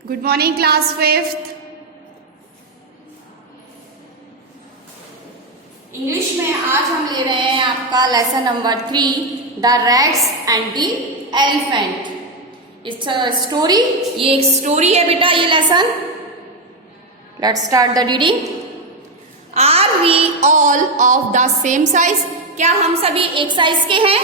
Good morning class fifth. English में आज हम ले रहे हैं आपका lesson number 3 the rats and the elephant. It's a story, ये एक स्टोरी है बेटा ये lesson. Let's start the reading. Are we all of the same size? क्या हम सभी एक साइज के हैं?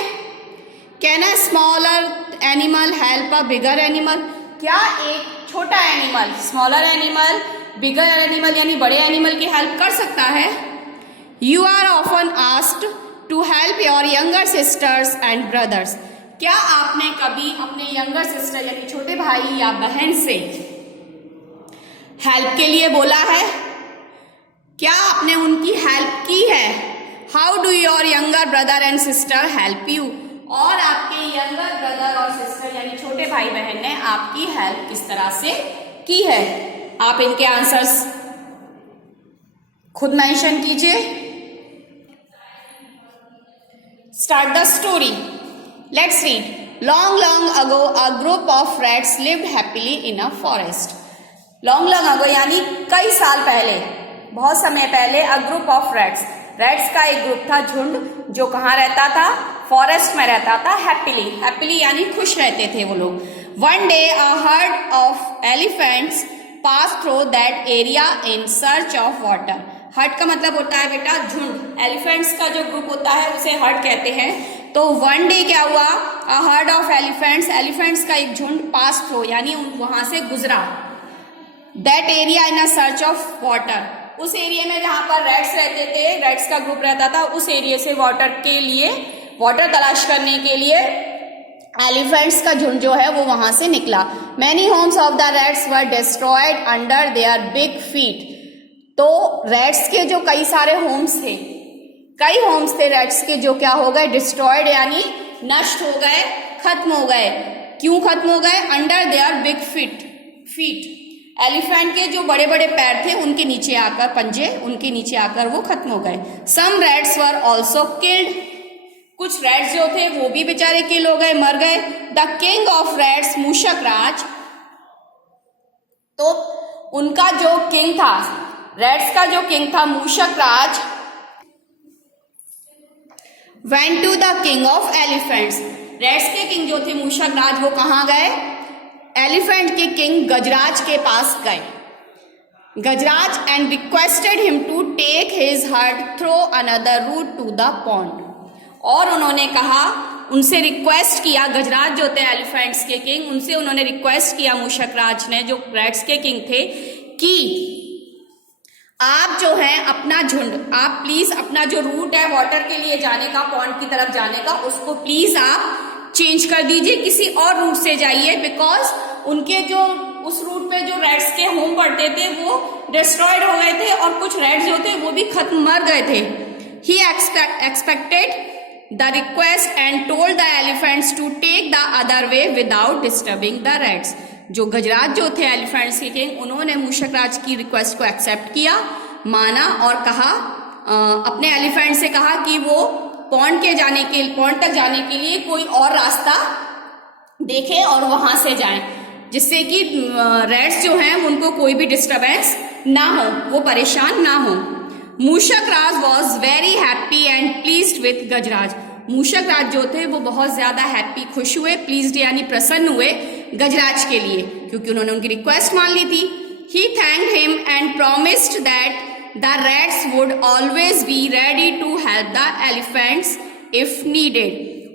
Can a smaller animal help a bigger animal? क्या एक छोटा animal smaller animal bigger animal यानी बड़े एनिमल की हेल्प कर सकता है? You are often asked to help your younger sisters and brothers. क्या आपने कभी अपने यंगर सिस्टर यानी छोटे भाई या बहन से हेल्प के लिए बोला है? क्या आपने उनकी हेल्प की है? How do your younger brother and sister help you? और आपके यंगर ब्रदर और सिस्टर यानी छोटे भाई बहन ने आपकी हेल्प किस तरह से की है? आप इनके आंसर्स खुद मेंशन कीजिए। Start the story. Let's read. Long long ago a group of rats lived happily in a forest. Long long ago यानी कई साल पहले, बहुत समय पहले, a group of rats, rats का एक ग्रुप था, झुंड, जो कहाँ रहता था? फॉरेस्ट में रहता था। हैप्पीली, हैप्पीली यानी खुश रहते थे वो लोग। One day a herd of elephants pass through that area in search of water. Heard का मतलब होता है बेटा झुंड। एलिफेंट्स का जो ग्रुप होता है उसे हर्ड कहते हैं। तो वन डे क्या हुआ? A herd of elephants, elephants का एक झुंड पास थ्रू यानी वहां से गुजरा that area in a search of water. उस एरिया में जहां पर रैट्स रहते थे, रैट्स का ग्रुप रहता था, उस एरिया से वाटर के लिए, वाटर तलाश करने के लिए एलिफेंट्स का झुंड जो है वो वहां से निकला। Many Holmes of the rats were destroyed under their big feet. तो रैट्स के जो कई सारे होम्स थे, कई होम्स थे रैट्स के, जो क्या हो गए? डिस्ट्रॉयड यानी नष्ट हो गए, खत्म हो गए। क्यों खत्म हो गए? Under their big feet. Elephant के जो बड़े बड़े पैर थे उनके नीचे आकर, पंजे उनके नीचे आकर वो खत्म हो गए। सम रैट्स वर ऑल्सो किल्ड। कुछ रैट्स जो थे वो भी बेचारे किल हो गए, मर गए। द किंग ऑफ रैट्स मूषक राज, तो उनका जो किंग था, रैट्स का जो किंग था Mushak Raj, went to the king of elephants. Rats के किंग जो थे मूषक राज वो कहाँ गए? एलिफेंट के किंग गजराज के पास गए। Gajraj and requested him to take his herd through another route to the pond. और उन्होंने कहा, उनसे रिक्वेस्ट किया, गजराज जो थे एलिफेंट्स के किंग, उनसे उन्होंने रिक्वेस्ट किया मूषक राज ने, जो रैट्स के किंग थे, कि आप जो है अपना झुंड, आप प्लीज अपना जो रूट है वाटर के लिए जाने का, पॉन्ड की तरफ जाने का, उसको प्लीज आप चेंज कर दीजिए, किसी और रूट से जाइए। बिकॉज उनके जो उस रूट पे जो रैट्स के होम पड़ते थे वो डिस्ट्रॉयड हो गए थे और कुछ रैट्स जो थे वो भी खत्म, मर गए थे। He accepted the request and told the elephants to take the other way without disturbing the rats. जो गजराज जो थे एलिफेंट्स के किंग, उन्होंने मूषक राज की रिक्वेस्ट को एक्सेप्ट किया, माना और कहा, अपने एलिफेंट से कहा कि वो पॉन्ड तक जाने के लिए कोई और रास्ता देखें और वहां से जाएं, जिससे कि रैट्स जो हैं उनको कोई भी डिस्टर्बेंस ना हो, वो परेशान ना हो। Mushak Raj was very happy and pleased with Gajraj. Mushak Raj जो थे वो बहुत ज्यादा हैप्पी, खुश हुए, प्लीज्ड यानी प्रसन्न हुए गजराज के लिए, क्योंकि उन्होंने उनकी रिक्वेस्ट मान ली थी। He thanked him and promised that the rats would always be ready to help the elephants if needed।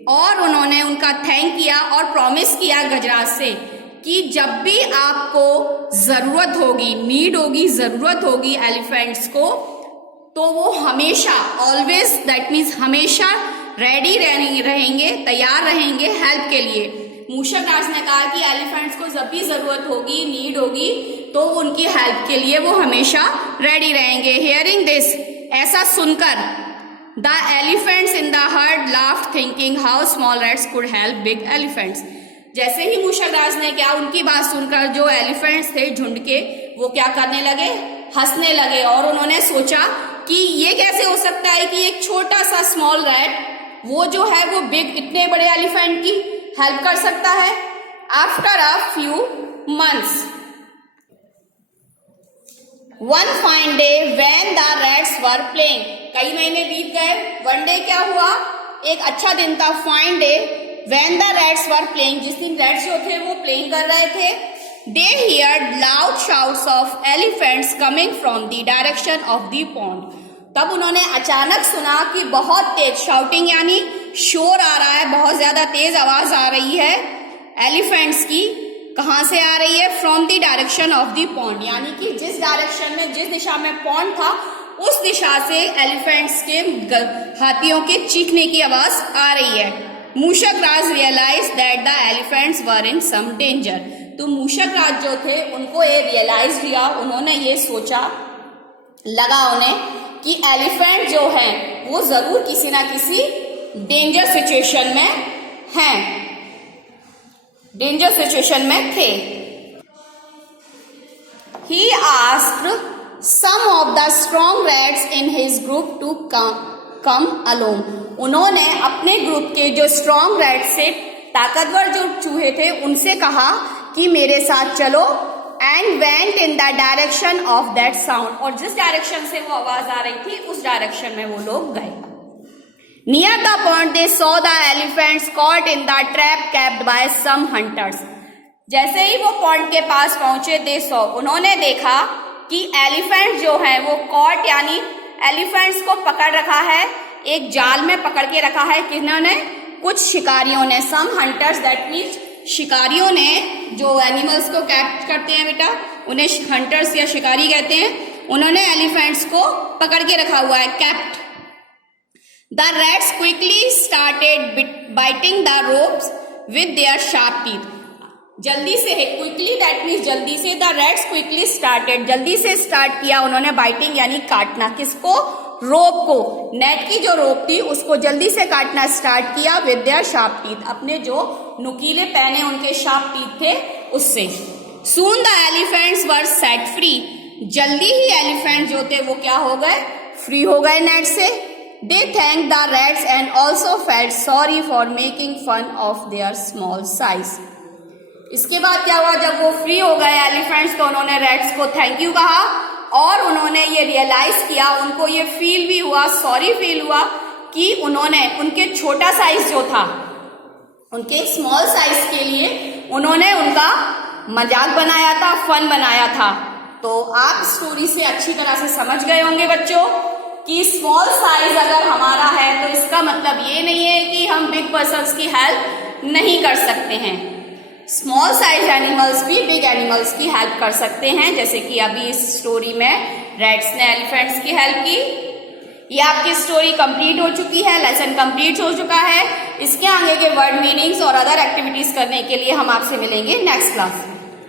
और उन्होंने उनका थैंक किया और प्रॉमिस किया गजराज से कि जब भी आपको जरूरत होगी, नीड होगी, जरूरत होगी एलिफेंट्स को, तो वो हमेशा, ऑलवेज दैट मीन्स हमेशा रेडी रहेंगे, तैयार रहेंगे हेल्प के लिए। मूषक राज ने कहा कि एलिफेंट्स को जब भी जरूरत होगी, नीड होगी, तो उनकी हेल्प के लिए वो हमेशा रेडी रहेंगे। हियरिंग दिस, ऐसा सुनकर, the elephants in the heard laughed thinking how small rats could help big elephants. जैसे ही मूषक राज ने क्या, उनकी बात सुनकर जो एलिफेंट्स थे झुंड के, वो क्या करने लगे? हंसने लगे। और उन्होंने सोचा कि ये कैसे हो सकता है कि एक छोटा सा स्मॉल रैट वो जो है वो बिग, इतने बड़े एलिफेंट की हेल्प कर सकता है। After a few months, one fine day when the rats were playing, कई महीने बीत गए, वन डे क्या हुआ, एक अच्छा दिन था, fine day when the rats were playing, जिस दिन रैट्स जो थे वो प्लेइंग कर रहे थे। They heard loud shouts of elephants coming from the direction of the pond, तब उन्होंने अचानक सुना कि बहुत तेज शाउटिंग यानी शोर आ रहा है, बहुत ज्यादा तेज आवाज आ रही है एलिफेंट्स की, कहां से आ रही है, from the direction of the pond, यानी कि जिस डायरेक्शन में, जिस दिशा में पॉन्ड था उस दिशा से एलिफेंट्स के, हाथियों के चीखने की आवाज आ रही है। Mushak Raj realize that the elephants were in some danger, तो मूषक राज जो थे उनको ये रियलाइज किया, उन्होंने ये सोचा, लगा उन्हें कि एलिफेंट जो है वो जरूर किसी ना किसी डेंजर सिचुएशन में हैं, डेंजर सिचुएशन में थे। He asked some of the strong rats in his group to come along, उन्होंने अपने ग्रुप के जो स्ट्रॉन्ग रैट्स से, ताकतवर जो चूहे थे, उनसे कहा कि मेरे साथ चलो, and went in the direction of that sound, और जिस डायरेक्शन से वो आवाज आ रही थी उस डायरेक्शन में वो लोग गए। Near the point they saw the elephants caught in the trap kept by some hunters, जैसे ही वो पॉइंट के पास पहुंचे, दे सॉ, उन्होंने देखा कि एलिफेंट जो है वो कॉट यानी एलिफेंट्स को पकड़ रखा है, एक जाल में पकड़ के रखा है, किन्होंने, कुछ शिकारियों ने, सम हंटर्स दैट मीन्स शिकारियों ने, जो एनिमल्स को कैप्ट करते हैं बेटा उन्हें हंटर्स या शिकारी कहते हैं, उन्होंने एलिफेंट्स को पकड़ के रखा हुआ है, kept. The rats quickly started biting the ropes with their sharp teeth, जल्दी से, क्विकली दैट मीन्स जल्दी से, द रैट्स क्विकली स्टार्टेड, जल्दी से स्टार्ट किया उन्होंने बाइटिंग यानी काटना, किसको, रोप को, नेट की जो रोप थी उसको जल्दी से काटना स्टार्ट किया, विद देयर शार्प टीथ, अपने जो नुकीले पैने उनके शार्प टीथ थे उससे। Soon the elephants were set free, जल्दी ही एलिफेंट जो थे वो क्या हो गए, फ्री हो गए नेट से। They thank the rats and also felt sorry for making fun of their small size, इसके बाद क्या हुआ, जब वो फ्री हो गए एलिफेंट्स तो उन्होंने रैट्स को थैंक यू कहा, और उन्होंने ये रियलाइज किया, उनको ये फील भी हुआ, सॉरी फील हुआ कि उन्होंने उनके छोटा साइज जो था, उनके स्मॉल साइज के लिए उन्होंने उनका मजाक बनाया था, फन बनाया था। तो आप स्टोरी से अच्छी तरह से समझ गए होंगे बच्चों कि स्मॉल साइज अगर हमारा है तो इसका मतलब ये नहीं है कि हम बिग पर्सन्स की हेल्प नहीं कर सकते हैं, स्मॉल साइज एनिमल्स भी बिग एनिमल्स की हेल्प कर सकते हैं, जैसे कि अभी इस स्टोरी में रैट्स ने एलिफेंट्स की हेल्प की। ये आपकी स्टोरी कंप्लीट हो चुकी है, लेसन कंप्लीट हो चुका है। इसके आगे के वर्ड मीनिंग्स और अदर एक्टिविटीज करने के लिए हम आपसे मिलेंगे नेक्स्ट क्लास में।